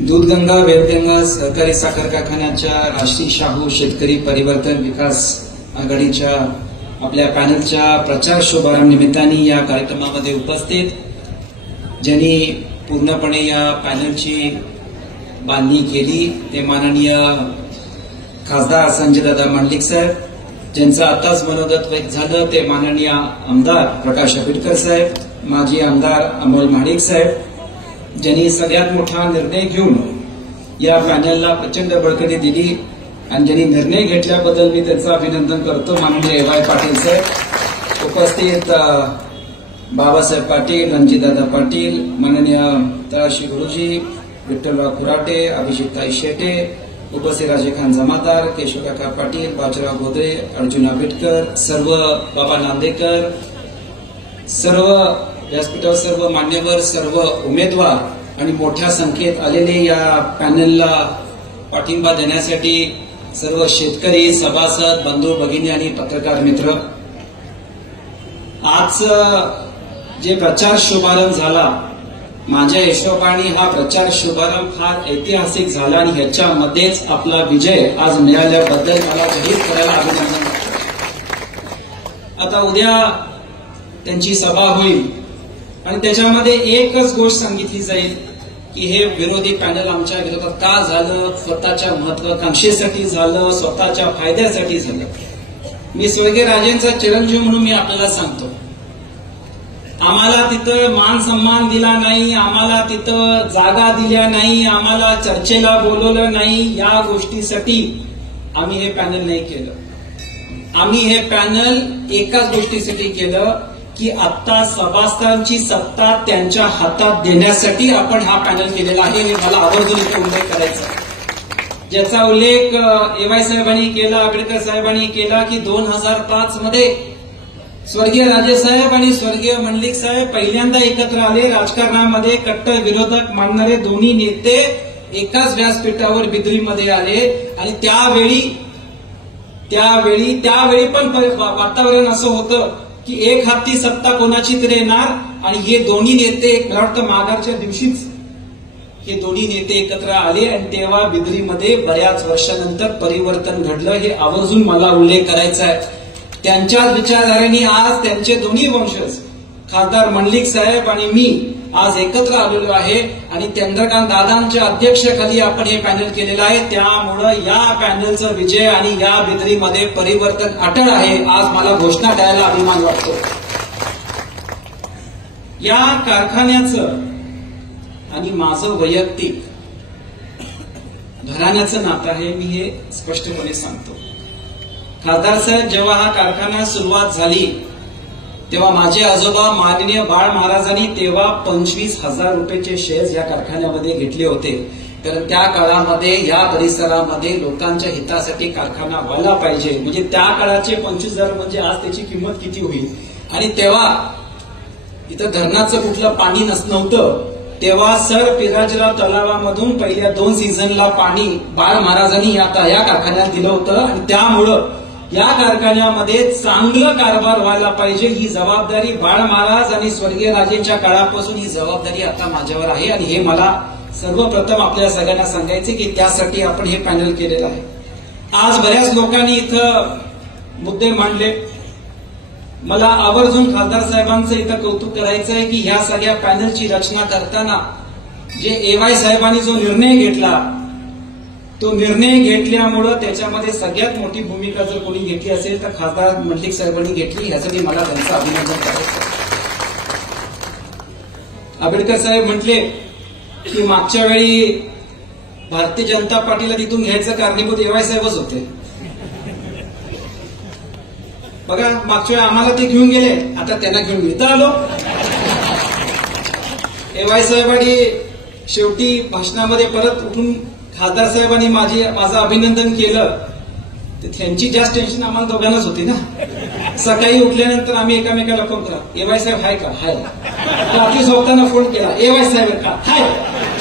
दूधगंगा वेदगंगा सहकारी साखर कारखान्याच्या राष्ट्रीय शाहू शेतकरी परिवर्तन विकास आघाडीच्या आपल्या पॅनलच्या प्रचार शुभारंभ निमित्ताने या कार्यक्रमामध्ये उपस्थित, ज्यांनी पूर्णपणे या पॅनलची बांधणी केली ते माननीय खासदार संजयदादा मंडलिक साहेब, ज्यांचं आताच मनोगत व्यक्त झालं ते माननीय आमदार प्रकाश आंबेडकर साहेब, माजी आमदार अमोल महाडिक साहेब, ज्यांनी सगळ्यात मोठा निर्णय घेऊन या पॅनलला प्रचंड बळकटी दिली आणि ज्यांनी निर्णय घेतल्याबद्दल मी त्यांचं अभिनंदन करतो. माननीय ए.वाय. पाटील साहेब, उपस्थित बाबासाहेब पाटील, रणजितदादा पाटील, माननीय तळाशी गुरुजी, विठ्ठलराव खुराटे, अभिजितताई शेटे, उपस्थित राजेखान जमादार, केशवकाका पाटील, बाजीराव गोदरे, अर्जुन आंबेडकर, सर्व बाबा नांदेकर, सर्व व्यासपीठावर सर्व मान्यवर, सर्व उमेदवार आणि मोठ्या संख्येत आलेले या पॅनलला पाठिंबा देण्यासाठी सर्व शेतकरी, सभासद, बंधू भगिनी आणि पत्रकार मित्र, आज जे प्रचार शुभारंभ झाला, माझ्या हिशोबाने हा प्रचार शुभारंभ फार ऐतिहासिक झाला आणि ह्याच्यामध्येच आपला विजय आज मिळाल्याबद्दल मला जाहीर करायला अभिनंदन करतो. आता उद्या त्यांची सभा होईल आणि त्याच्यामध्ये एकच गोष्ट सांगितली जाईल की हे विरोधी पॅनल आमच्या विरोधात का झालं, स्वतःच्या महत्वाकांक्षेसाठी झालं, स्वतःच्या फायद्यासाठी झालं. मी स्वर्गीय राजेंचा चिरंजीव म्हणून मी आपल्याला सांगतो, आम्हाला तिथं मान सन्मान दिला नाही, आम्हाला तिथं जागा दिल्या नाही, आम्हाला चर्चेला बोलवलं नाही. या गोष्टीसाठी आम्ही हे पॅनल नाही केलं. आम्ही हे पॅनल एकाच गोष्टीसाठी केलं की आता सभासदांची सत्ता त्यांच्या हातात देण्यासाठी आपण हा पॅनल केलेला आहे. हे मला आवर्जून इथे उल्लेख करायचा आहे, ज्याचा उल्लेख ए.वाय. साहेबांनी केला, आंबेडकर साहेबांनी केला की 2005 मध्ये स्वर्गीय राजेसाहेब आणि स्वर्गीय मंडलिक साहेब पहिल्यांदा एकत्र आले. राजकारणामध्ये कट्टर विरोधक मानणारे दोन्ही नेते एकाच व्यासपीठावर बिद्रीमध्ये आले आणि त्यावेळी पण वातावरण असं होतं की एक हाती सत्ता कोणाची तरी येणार आणि हे दोन्ही नेते मला वाटतं माघारच्या दिवशीच हे दोन्ही नेते एकत्र आले आणि तेव्हा बिद्रीमध्ये बऱ्याच वर्षानंतर परिवर्तन घडलं. हे आवर्जून मला उल्लेख करायचा आहे. त्यांच्याच विचारधारेने आज त्यांचे दोन्ही वंशज खासदार मंडलिक साहेब आणि मी आज एकत्र आलेलो आहे आणि चंद्रकांत दादांच्या अध्यक्षतेखाली आपण हे पॅनल केलेलं आहे. त्यामुळं या पॅनलचा विजय आणि या बिद्रीमध्ये परिवर्तन अटळ आहे. आज मला घोषणा द्यायला अभिमान वाटतो. या कारखान्याचं आणि माझं वैयक्तिक घराण्याचं नातं आहे, मी हे स्पष्टपणे सांगतो. खासदार साहेब, जेव्हा हा कारखाना सुरुवात झाली तेव्हा माझे आजोबा माननीय बाळ महाराजांनी तेव्हा 25,000 रुपयाचे शेअर्स या कारखान्यामध्ये घेतले होते. तर त्या काळामध्ये या परिसरामध्ये लोकांच्या हितासाठी कारखाना व्हायला पाहिजे, म्हणजे त्या काळाचे 25,000 म्हणजे आज त्याची किंमत किती होईल. आणि तेव्हा इथं धरणाचं कुठलं पाणी नव्हतं. तेव्हा सर पिराजराव तलावामधून पहिल्या 2 सीझनला पाणी बाळ महाराजांनी आता या कारखान्यात दिलं होतं आणि त्यामुळं या कारखान्यामध्ये चांगलं कारभार व्हायला पाहिजे. ही जबाबदारी बाळ महाराज आणि स्वर्गीय राजेंच्या काळापासून ही जबाबदारी आता माझ्यावर आहे आणि हे मला सर्वप्रथम आपल्या सगळ्यांना सांगायचे की त्यासाठी आपण हे पॅनल केलेलं आहे. आज बऱ्याच लोकांनी इथं मुद्दे मांडले. मला आवर्जून खासदार साहेबांचं इथं कौतुक करायचं आहे की ह्या सगळ्या पॅनलची रचना करताना जे ए.वाय. साहेबांनी जो निर्णय घेतला, तो निर्णय घेतल्यामुळं त्याच्यामध्ये सगळ्यात मोठी भूमिका जर कोणी घेतली असेल तर खासदार मंडलिक साहेबांनी घेतली. ह्यासाठी मला त्यांचं अभिनंदन करायचं. आंबेडकर साहेब म्हटले की मागच्या वेळी भारतीय जनता पार्टीला तिथून घ्यायचं कारणीभूत ए.वाय. साहेबच होते. बघा, मागच्या वेळी आम्हाला ते घेऊन गेले, आता त्यांना घेऊन येता आलो. ए.वाय. साहेबांनी शेवटी भाषणामध्ये परत उठून खासदार साहेबांनी माझं अभिनंदन केलं. त्यांची जास्त टेन्शन आम्हाला दोघांनाच होती ना. सकाळी उठल्यानंतर आम्ही एकामेकाला फोन करा, ए.वाय. साहेब हाय का? हाय. रात्री झोपताना फोन केला, ए.वाय. साहेब का? हाय.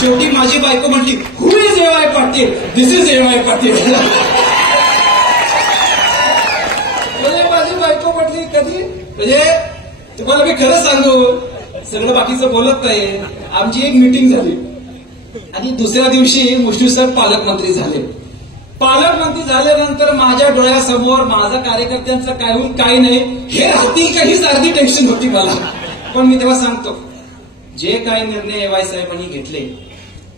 शेवटी माझी बायको म्हटली, who is A Y. Patil? This is A Y. Patil. माझी बायको म्हटली कधी, म्हणजे तुम्हाला मी खरं सांगू, सगळं बाकीचं बोलत नाही. आमची एक मीटिंग झाली आणि आणि दुसऱ्या दिवशी मुश्रीफ साहेब पालकमंत्री झाले. पालकमंत्री झाल्यानंतर माझ्या डोळ्यासमोर माझा कार्यकर्त्यांचं काय होईल काय नाही हे राहतील का हीच अर्धी टेन्शन होती मला. पण मी तेव्हा सांगतो, जे काही निर्णय एवाय साहेबांनी घेतले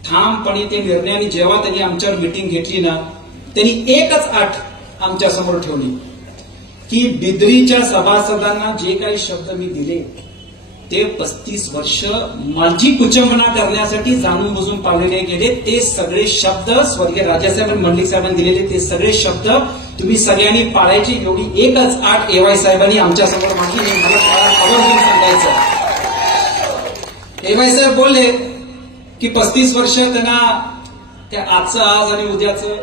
ठामपणे ते निर्णयाने जेव्हा त्यांनी आमच्यावर मिटिंग घेतली ना, त्यांनी एकच अट आमच्या समोर ठेवली की बिद्रीच्या सभासदांना जे काही शब्द मी दिले ते 35 वर्ष माझी कुचंबना करण्यासाठी जाणून बुजून पाळले गेले. ते सगळे शब्द स्वर्गीय राजासाहेब आणि मंडलिक साहेबांनी दिलेले ते सगळे शब्द तुम्ही सगळ्यांनी पाळायची एवढी एकच आठ एवाय साहेबांनी आमच्या समोर मांडली. हे मला आवर्जून सांगायचं. एवाय साहेब बोलले की 35 वर्ष त्यांना त्या आजचं आज आणि उद्याचं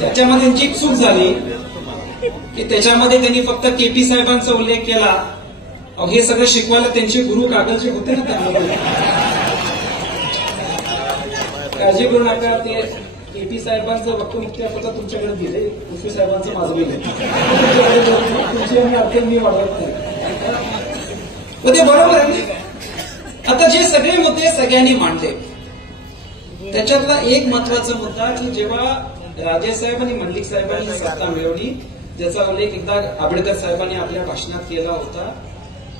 त्याच्यामध्ये त्यांची एक चूक झाली की त्याच्यामध्ये त्यांनी फक्त केपी साहेबांचा उल्लेख केला. हे सगळं शिकवायला त्यांचे गुरु कागलचे होते ना, त्यामध्ये काळजी करू नका. ते केपी साहेबांचं वक्तव्य फक्त तुमच्याकडे दिले, केपी साहेबांचं माझं दिले तुमचे अर्थ मी वाढवत नाही. ते बरोबर आहे. आता जे सगळे मुद्दे सगळ्यांनी मांडले त्याच्यातला एक महत्वाचा मुद्दा की जेव्हा राजेसाहेब आणि मंडलिक साहेबांनी सत्ता मिळवली, ज्याचा उल्लेख एकदा आंबेडकर साहेबांनी आपल्या भाषणात केला होता.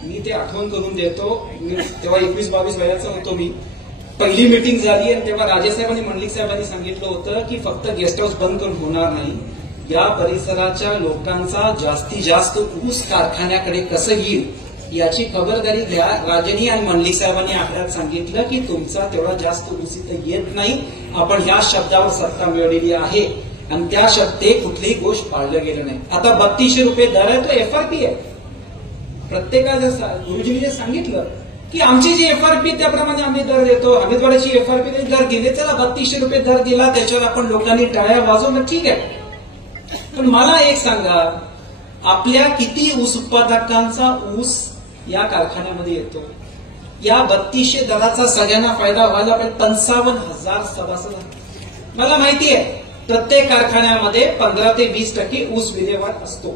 मी ते आठवण करून देतो. मी तेव्हा 21-22 वयाचा होतो. मी पहिली मीटिंग झाली आणि तेव्हा राजेसाहेब आणि मंडलिक साहेबांनी सांगितलं होतं की फक्त गेस्ट हाऊस बंद करून होणार नाही, या परिसराच्या लोकांचा जास्तीत जास्त ऊस कारखान्याकडे कसं येईल याची खबरदारी घ्या. राजनी आणि मंडलिक साहेबांनी आकड्यात सांगितलं की तुमचा तेवढा जास्त ऊस इथं येत नाही. आपण ह्या शब्दावर सत्ता मिळवलेली आहे आणि त्या शब्दे कुठलीही गोष्ट पाळलं गेलं नाही. आता 3200 रुपये दर आहे, तो एफआरपी आहे. प्रत्येकाला गुरुजींनी जे सांगितलं की आमची जी एफआरपी त्याप्रमाणे आम्ही दर देतो, हमीदवाड्याची एफआरपी दर दिले, त्याला 3200 रुपये दर दिला, त्याच्यावर आपण लोकांनी टाळ्या वाजवलं, ठीक आहे. पण मला एक सांगा, आपल्या किती ऊस उत्पादकांचा ऊस या कारखान्यामध्ये येतो? या 3200 दराचा सगळ्यांना फायदा व्हायला पाहिजे. 55,000 सभासद. मला माहिती आहे प्रत्येक कारखान्यामध्ये 15 ते 20% ऊस विल्हेवाट असतो.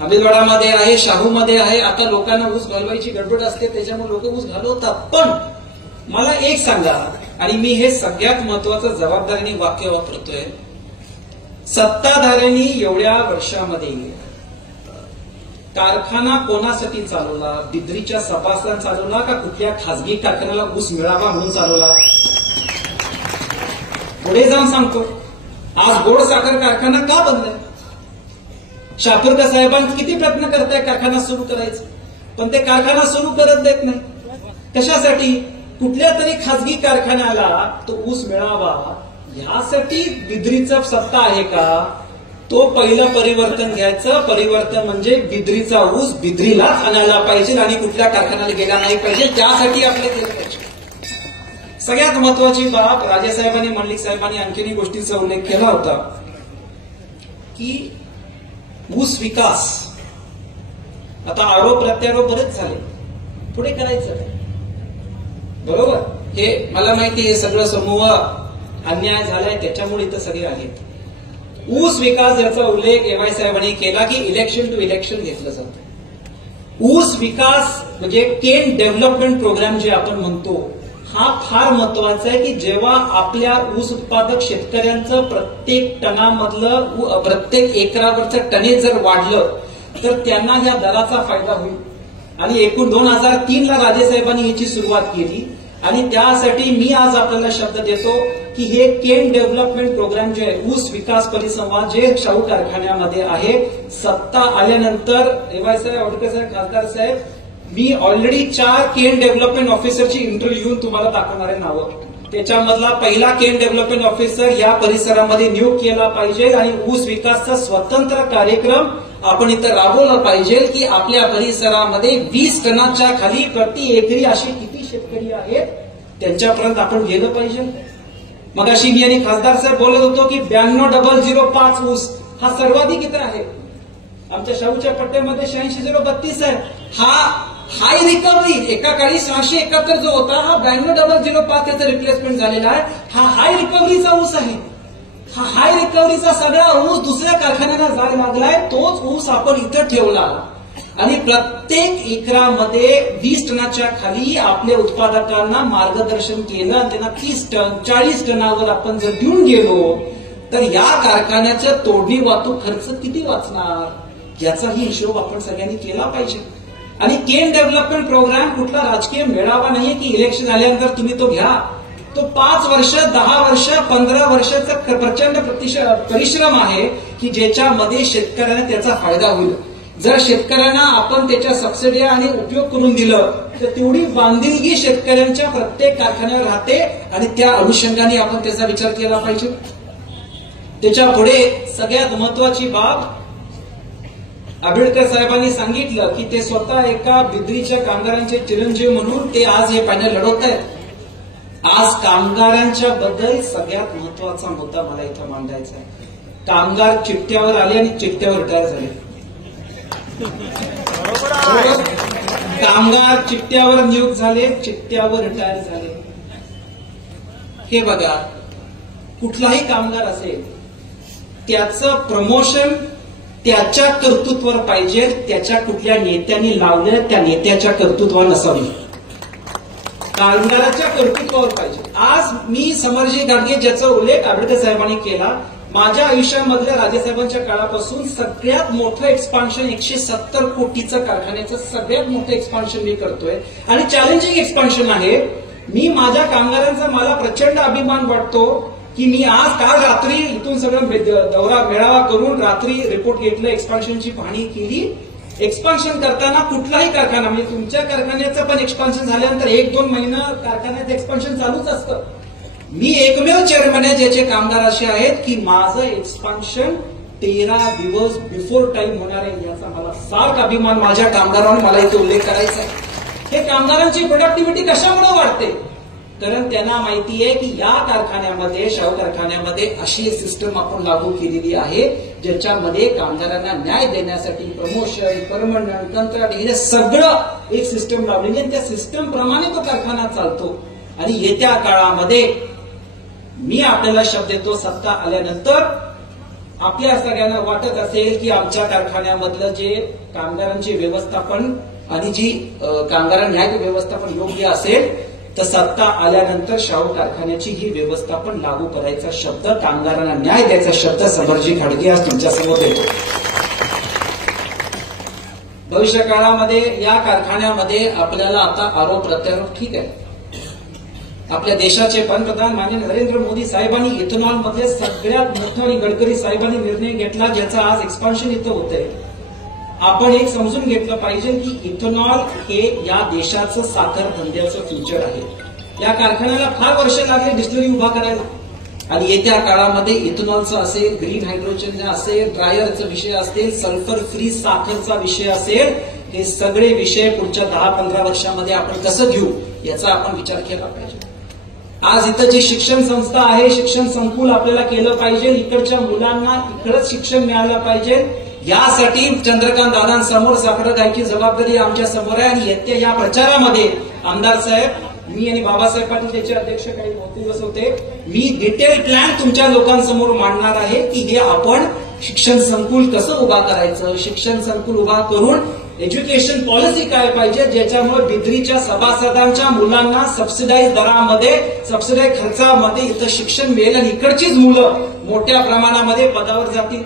हमीदवाडामध्ये आहे, शाहूमध्ये आहे. आता लोकांना ऊस घालवायची गडबड असते, त्याच्यामुळे लोक ऊस घालवतात. पण मला एक सांगा, आणि मी हे सगळ्यात महत्वाचं जबाबदारीने वाक्य वापरतोय, सत्ताधाऱ्यांनी एवढ्या वर्षामध्ये कारखाना कोणासाठी चालवला? बिद्रीच्या सभासदांना चालवला का कुठल्या खासगी कारखान्याला ऊस मिळावा म्हणून चालवला? पुढे जाऊन सांगतो, आज गोड साखर कारखाना का बनलाय? शापूरकर साहेबांनी किती प्रयत्न करताय कारखाना सुरू करायचा, पण ते कारखाना सुरू करत देत नाही. कशासाठी? कुठल्या तरी खासगी कारखान्याला तो ऊस मिळावा ह्यासाठी बिद्रीचं सत्ता आहे का? तो पहिलं परिवर्तन घ्यायचं. परिवर्तन म्हणजे बिद्रीचा ऊस बिद्रीलाच आणायला पाहिजे आणि कुठल्या कारखान्याला गेला नाही पाहिजे. त्यासाठी आपलं केलं पाहिजे. सगळ्यात महत्वाची बाब, राजेसाहेबांनी मंडलिक साहेबांनी आणखीन गोष्टीचा उल्लेख केला होता की ऊस विकास. आता आरोप प्रत्यारोप बरेच झाले, पुढे करायचं बरोबर. हे मला माहिती आहे सगळं समूह अन्याय झालाय त्याच्यामुळे इथं सगळे आहेत. ऊस विकास याचा उल्लेख एवाय साहेबांनी केला की इलेक्शन टू इलेक्शन घेतलं जातं. ऊस विकास म्हणजे केन डेव्हलपमेंट प्रोग्राम जे आपण म्हणतो, हा फार महत्वाचा आहे की जेव्हा आपल्या ऊस उत्पादक शेतकऱ्यांचं प्रत्येक टनामधलं प्रत्येक एकरावरचं टनेज जर वाढलं तर त्यांना या दराचा फायदा होईल. आणि एकूण 2003 ला राजेसाहेबांनी याची सुरुवात केली आणि त्यासाठी मी आज आपल्याला शब्द देतो की हे केन डेव्हलपमेंट प्रोग्राम जे आहे, ऊस विकास परिसंवाद जे शाहू कारखान्यामध्ये आहे, सत्ता आल्यानंतर एवाय साहेब, आंबेडकर साहेब, खासदार साहेब, मी ऑलरेडी 4 केन डेव्हलपमेंट ऑफिसरची इंटरव्ह्यू घेऊन तुम्हाला दाखवणार आहे नावं. त्याच्यामधला पहिला केन डेव्हलपमेंट ऑफिसर या परिसरामध्ये नियुक्त केला पाहिजे आणि ऊस विकासचा स्वतंत्र कार्यक्रम आपण इथं राबवला पाहिजे की आपल्या परिसरामध्ये 20 टनाच्या खाली प्रति एकरी अशी किती शेतकरी आहेत त्यांच्यापर्यंत आपण गेलं पाहिजे. मग अशी मी आणि खासदार साहेब बोलत होतो की 92,005 ऊस हा सर्वाधिक इथं आहे. आमच्या शाहूच्या पट्ट्यामध्ये 86,032 आहे. हा हाय रिकव्हरी, एका काळी 671 जो होता हा 92,005 त्याचं रिप्लेसमेंट झालेला आहे. हा हाय रिकव्हरीचा ऊस आहे. हा हाय रिकव्हरीचा सगळा ऊस दुसऱ्या कारखान्याला जायला लागलाय. तोच ऊस आपण इथं ठेवला आणि प्रत्येक एकरामध्ये 20 टनाच्या खाली आपल्या उत्पादकांना मार्गदर्शन केलं आणि त्यांना 30 टन 40 टनावर आपण जर देऊन गेलो तर या कारखान्याच्या तोडणी वाहतूक खर्च किती वाचणार याचाही हिशोब आपण सगळ्यांनी केला पाहिजे. आणि केन डेव्हलपमेंट प्रोग्राम कुठला राजकीय मेळावा नाहीये की इलेक्शन आल्यानंतर तुम्ही तो घ्या. तो 5 वर्ष 10 वर्ष 15 वर्षाचा प्रचंड परिश्रम आहे की ज्याच्यामध्ये शेतकऱ्यांना त्याचा फायदा होईल. जर शेतकऱ्यांना आपण त्याच्या सबसिडी आणि उपयोग करून दिलं तर तेवढी बांधिलगी शेतकऱ्यांच्या प्रत्येक कारखान्यावर राहते आणि त्या अनुषंगाने आपण त्याचा विचार केला पाहिजे. त्याच्या पुढे सगळ्यात महत्वाची बाब आंबेडकर साहेबांनी सांगितलं की ते स्वतः एका बिद्रीच्या कामगारांचे चिरंजीव म्हणून ते आज हे पॅनल लढवत आहेत. आज कामगारांच्या बद्दल सगळ्यात महत्वाचा मुद्दा मला इथं मांडायचा आहे. कामगार चिठ्ठ्यावर आले आणि चिठ्ठ्यावर रिटायर झाले. कामगार चिठ्ठ्यावर नियुक्त झाले, चिठ्ठ्यावर रिटायर झाले. हे बघा, कुठलाही कामगार असेल त्याचं प्रमोशन त्याच्या कर्तृत्वावर पाहिजे, त्याच्या कुठल्या नेत्यांनी लावलं त्या नेत्याच्या कर्तृत्वावर नसावी, कामगाराच्या कर्तृत्वावर पाहिजे. आज मी समरजी गाडगे ज्याचा उल्लेख आंबेडकर साहेबांनी केला, माझ्या आयुष्यामधल्या राजेसाहेबांच्या काळापासून सगळ्यात मोठं एक्सपान्शन 170 कोटीचं कारखान्याचं सगळ्यात मोठं एक्सपान्शन मी करतोय आणि चॅलेंजिंग एक्सपान्शन आहे. मी माझ्या कामगारांचा मला प्रचंड अभिमान वाटतो की मी आज काल रात्री इथून सगळं दौरा मेळावा करून रात्री रिपोर्ट घेतलं, एक्सपान्शनची पाहणी केली. एक्सपान्शन करताना कुठलाही कारखाना म्हणजे तुमच्या कारखान्याचं पण एक्सपान्शन झाल्यानंतर 1-2 महिना कारखान्यात एक्सपान्शन चालूच असतं. मी एकमेव चेअरमन आहे ज्याचे कामगार असे आहेत की माझं एक्सपान्शन 13 दिवस बिफोर टाइम होणार आहे. याचा मला सार्थ अभिमान माझ्या कामगारांना मला इथे उल्लेख करायचा आहे. हे कामगारांची प्रोडक्टिव्हिटी कशामुळे वाढते? कारण त्यांना माहिती आहे की या कारखान्यामध्ये शाहू कारखान्यामध्ये अशी सिस्टम आपण लागू केलेली आहे ज्याच्यामध्ये कामगारांना न्याय देण्यासाठी प्रमोशन, परमनंट, कंत्राट हे सगळं एक सिस्टम लावलेली आणि त्या सिस्टम प्रमाणे तो कारखाना चालतो. आणि येत्या काळामध्ये मी आपल्याला शब्द देतो, सत्ता आल्यानंतर आपल्या सगळ्यांना वाटत असेल की आमच्या कारखान्यामधलं जे कामगारांचे व्यवस्थापन आणि जी कामगारांना न्याय व्यवस्थापन योग्य असेल तर सत्ता आल्यानंतर शाहू कारखान्याची ही व्यवस्थापन लागू करायचा शब्द, कामगारांना न्याय द्यायचा शब्द समरजी घाडगे आज तुमच्यासमोर देतो. भविष्य काळामध्ये या कारखान्यामध्ये आपल्याला आता आरोप प्रत्यारोप ठीक आहे. आपल्या देशाचे पंतप्रधान माननीय नरेंद्र मोदी साहेबांनी इथेनॉल मध्ये सगळ्यात मोठा आणि गडकरी साहेबांनी निर्णय घेतला ज्याचा आज एक्सपान्शन इथं होतंय. आपण एक समजून घेतलं पाहिजे की इथेनॉल हे या देशाचं साखर धंद्याचं फ्युचर आहे. या कारखान्याला फार वर्ष लागले डिस्टिलरी उभा करायला आणि येत्या काळामध्ये इथेनॉलचं असेल, ग्रीन हायड्रोजन असेल, ड्रायरचा विषय असेल, सल्फर फ्री साखरचा विषय असेल, हे सगळे विषय पुढच्या 10-15 वर्षामध्ये आपण कसं घेऊ याचा आपण विचार केला पाहिजे. आज इथं जी शिक्षण संस्था आहे, शिक्षण संकुल आपल्याला केलं पाहिजे. इकडच्या मुलांना इकडंच शिक्षण मिळालं पाहिजे. यासाठी चंद्रकांत दादांसमोर साकडं घ्यायची जबाबदारी आमच्या समोर आहे. आणि येत्या या प्रचारामध्ये आमदार साहेब, मी आणि बाबासाहेब पाटील त्याचे अध्यक्ष काही दिवस होते, मी डिटेल प्लॅन तुमच्या लोकांसमोर मांडणार आहे की हे आपण शिक्षण संकुल कसं उभा करायचं, शिक्षण संकुल उभा करून एज्युकेशन पॉलिसी काय पाहिजे ज्याच्यामुळे बिद्रीच्या सभासदांच्या मुलांना सबसिडाईज दरामध्ये, सबसिडाईज खर्चामध्ये इथं शिक्षण मिळेल आणि इकडचीच मुलं मोठ्या प्रमाणामध्ये पदावर जातील.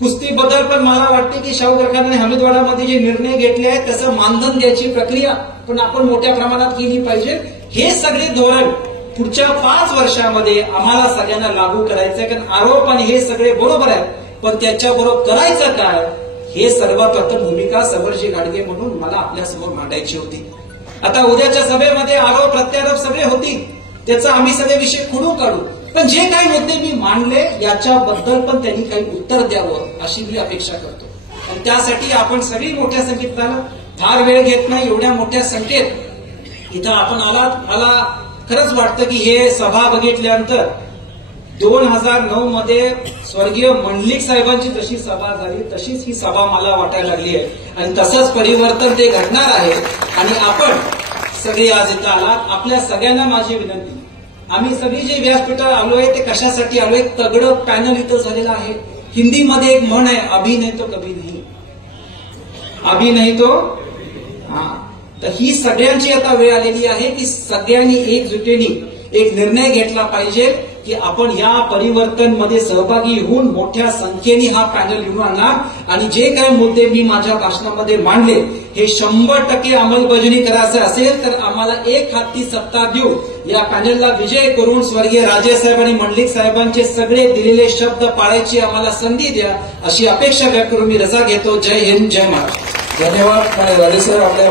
कुस्तीबद्दल पण मला वाटते की शाहू कारखान्याने हमीदवाडामध्ये जे निर्णय घेतले आहेत त्याचं मानधन द्यायची प्रक्रिया पण आपण मोठ्या प्रमाणात केली पाहिजे. हे सगळे धोरण पुढच्या 5 वर्षामध्ये आम्हाला सगळ्यांना लागू करायचं आहे. कारण आरोप आणि हे सगळे बरोबर आहेत पण त्याच्याबरोबर करायचं काय हे सर्वप्रथम भूमिका समरजी घाडगे म्हणून मला आपल्यासमोर मांडायची होती. आता उद्याच्या सभेमध्ये आरोप प्रत्यारोप सगळे होतील, त्याचा आम्ही सगळे विषय खोडून काढू. पण जे काही मुद्दे मी मांडले याच्याबद्दल पण त्यांनी काही उत्तर द्यावं अशी मी अपेक्षा करतो. आणि त्यासाठी आपण सगळी मोठ्या संख्येत आला, फार वेळ घेत नाही, एवढ्या मोठ्या संख्येत इथं आपण आलात. मला खरंच वाटतं की हे सभा बघितल्यानंतर 2009 मध्ये स्वर्गीय मंडलिक साहेबांची जशी सभा झाली तशीच ही सभा मला वाटायला लागली आहे आणि तसंच परिवर्तन ते घडणार आहे. आणि आपण सगळे आज इथं आलात, आपल्या सगळ्यांना माझी विनंती, आम्ही सगळी जे व्यासपीठावर आलोय ते कशासाठी आलोय? तगडं पॅनल इथं झालेलं आहे. हिंदीमध्ये एक म्हण आहे, अभी नहीं तो कभी नहीं. अभी नहीं तो तर ही सगळ्यांची आता वेळ आलेली आहे की सगळ्यांनी एकजुटीने एक निर्णय घेतला पाहिजे की आपण या परिवर्तनमध्ये सहभागी होऊन मोठ्या संख्येने हा पॅनल निवडून आणणार आणि जे काही मुद्दे मी माझ्या भाषणामध्ये मांडले हे 100% अंमलबजावणी करायचं असेल तर आम्हाला एक हाती सत्ता देऊ या पॅनलला विजय करून स्वर्गीय राजेसाहेब आणि मंडलिक साहेबांचे सगळे दिलेले शब्द पाळायची आम्हाला संधी द्या अशी अपेक्षा व्यक्त करून मी रजा घेतो. जय हिंद, जय महाराष्ट्र. धन्यवाद. राजेसाहेब आपल्या